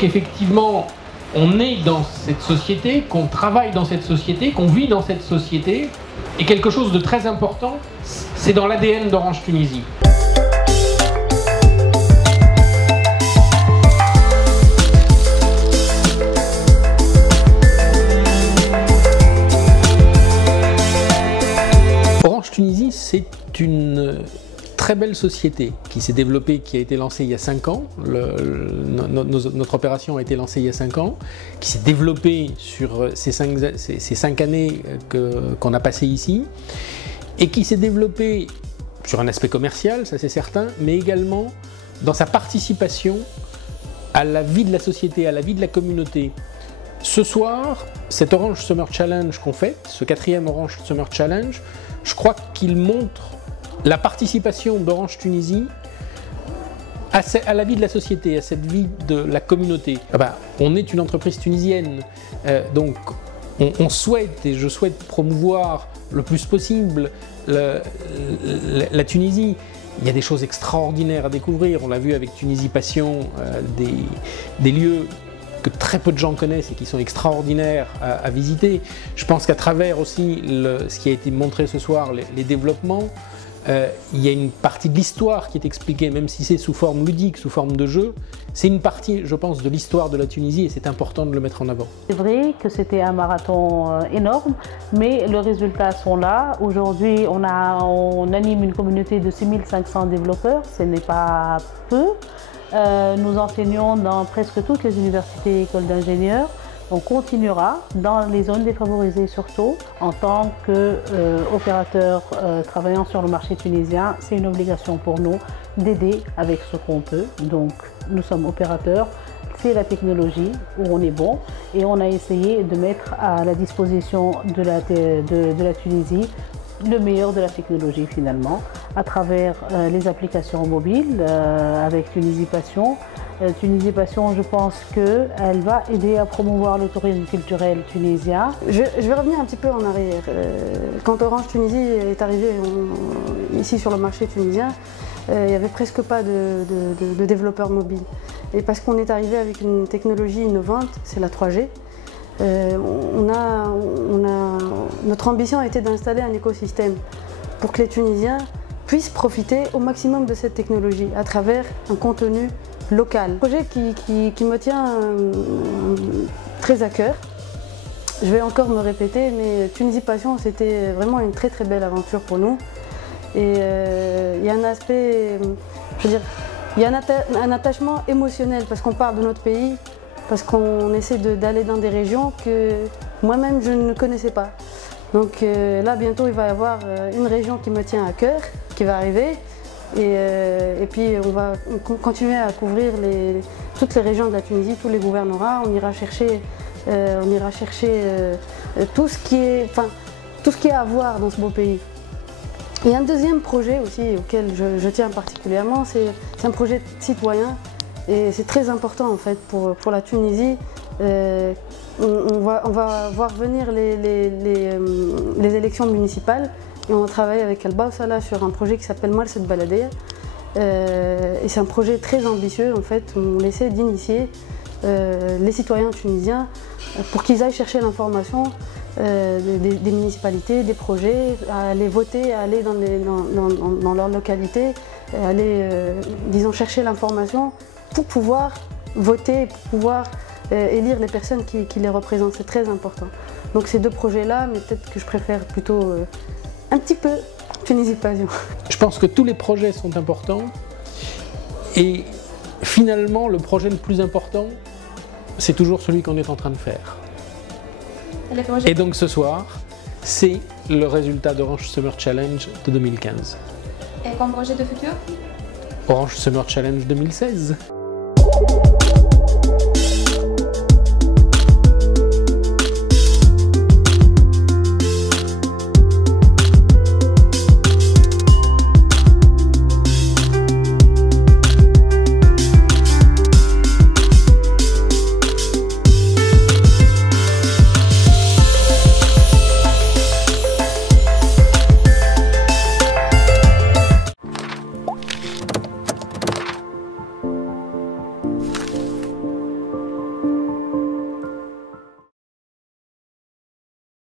qu'effectivement, on est dans cette société, qu'on travaille dans cette société, qu'on vit dans cette société. Et quelque chose de très important, c'est dans l'ADN d'Orange Tunisie. Orange Tunisie, c'est une très belle société qui s'est développée, qui a été lancée il y a 5 ans. Notre opération a été lancée il y a 5 ans, qui s'est développée sur ces 5 années qu'on a passées ici, et qui s'est développée sur un aspect commercial, ça c'est certain, mais également dans sa participation à la vie de la société, à la vie de la communauté. Ce soir, cet Orange Summer Challenge qu'on fait, ce 4e Orange Summer Challenge, je crois qu'il montre la participation d'Orange Tunisie à la vie de la société, à cette vie de la communauté. On est une entreprise tunisienne, donc on souhaite, et je souhaite promouvoir le plus possible la Tunisie. Il y a des choses extraordinaires à découvrir, on l'a vu avec Tunisie Passion, des lieux que très peu de gens connaissent et qui sont extraordinaires à visiter. Je pense qu'à travers aussi ce qui a été montré ce soir, les développements, il y a une partie de l'histoire qui est expliquée, même si c'est sous forme ludique, sous forme de jeu. C'est une partie, je pense, de l'histoire de la Tunisie et c'est important de le mettre en avant. C'est vrai que c'était un marathon énorme, mais les résultats sont là. Aujourd'hui, on anime une communauté de 6500 développeurs, ce n'est pas peu. Nous enseignons dans presque toutes les universités et écoles d'ingénieurs. On continuera dans les zones défavorisées surtout. En tant qu'opérateur travaillant sur le marché tunisien, c'est une obligation pour nous d'aider avec ce qu'on peut. Donc nous sommes opérateurs, c'est la technologie où on est bon et on a essayé de mettre à la disposition de la Tunisie le meilleur de la technologie finalement, à travers les applications mobiles avec Tunisie Passion. Tunisie Passion, je pense qu'elle va aider à promouvoir le tourisme culturel tunisien. Je vais revenir un petit peu en arrière. Quand Orange Tunisie est arrivé ici sur le marché tunisien, il n'y avait presque pas de développeurs mobiles. Et parce qu'on est arrivé avec une technologie innovante, c'est la 3G, notre ambition a été d'installer un écosystème pour que les Tunisiens puissent profiter au maximum de cette technologie à travers un contenu local. Un projet qui me tient très à cœur. Je vais encore me répéter, mais Tunisie Passion, c'était vraiment une très belle aventure pour nous. Et il y a un aspect, je veux dire, il y a un attachement émotionnel parce qu'on parle de notre pays, parce qu'on essaie d'aller dans des régions que moi-même je ne connaissais pas. Donc là, bientôt, il va y avoir une région qui me tient à cœur, qui va arriver. Et puis on va continuer à couvrir toutes les régions de la Tunisie, tous les gouvernorats. On ira chercher, tout ce qui est à voir dans ce beau pays. Il y a un deuxième projet aussi auquel je tiens particulièrement, c'est un projet citoyen. Et c'est très important en fait pour la Tunisie. On va voir venir les élections municipales et on travaille avec Al Bawsala sur un projet qui s'appelle Marset Baladia. Et c'est un projet très ambitieux en fait. On essaie d'initier les citoyens tunisiens pour qu'ils aillent chercher l'information des municipalités, des projets, à aller voter, à aller dans leur localité, à aller disons, chercher l'information pour pouvoir voter, pour pouvoir élire les personnes qui les représentent. C'est très important. Donc ces deux projets-là, mais peut-être que je préfère plutôt un petit peu Tunisie Passion. Je pense que tous les projets sont importants et finalement le projet le plus important, c'est toujours celui qu'on est en train de faire. Et donc ce soir, c'est le résultat d'Orange Summer Challenge de 2015. Et comme projet de futur? Orange Summer Challenge 2016.